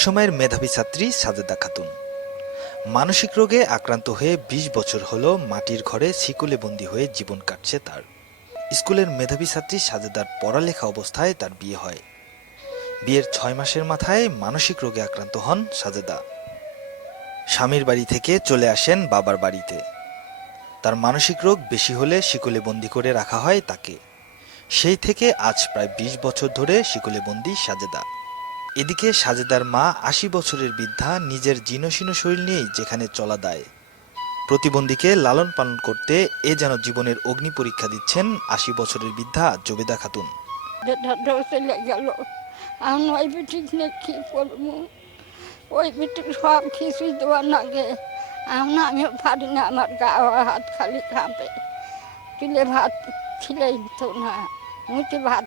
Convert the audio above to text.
একসময়ের মেধাবী ছাত্রী সাজেদা খাতুন মানসিক রোগে আক্রান্ত হয়ে ২০ বছর হলো মাটির ঘরে শিকলে বন্দী হয়ে জীবন কাটছে তার। স্কুলের মেধাবী ছাত্রী সাজেদার পড়ালেখা অবস্থায় তার বিয়ে হয়। বিয়ের ৬ মাসের মাথায় মানসিক রোগে আক্রান্ত হন সাজেদা। স্বামীর বাড়ি থেকে চলে আসেন বাবার বাড়িতে। তার মানসিক রোগ বেশি হলে শিকলে বন্দী করে রাখা হয় তাকে। সেই থেকে আজ প্রায় ২০ বছর ধরে শিকলে বন্দী সাজেদা। এদিকে সাজেদার মা ৮০ বছরের বৃদ্ধা নিজের জীর্ণশীর্ণ শরীর নিয়েই যেখানে চলা দায়। প্রতিবন্ধীকে লালন পালন করতে এ যেন জীবনের অগ্নি পরীক্ষা দিচ্ছেন ৮০ বছরের বৃদ্ধা জবেদা খাতুন। চলে গেল, আমি ওই বিটিক নিয়ে কি করবো? ওই বিটিক সব কিছুই দেওয়ার লাগে। আমিও পারি না, আমার গা হাত খালি কাঁপে। চুলে ভাত ছিলেই তো না, মুঠে ভাত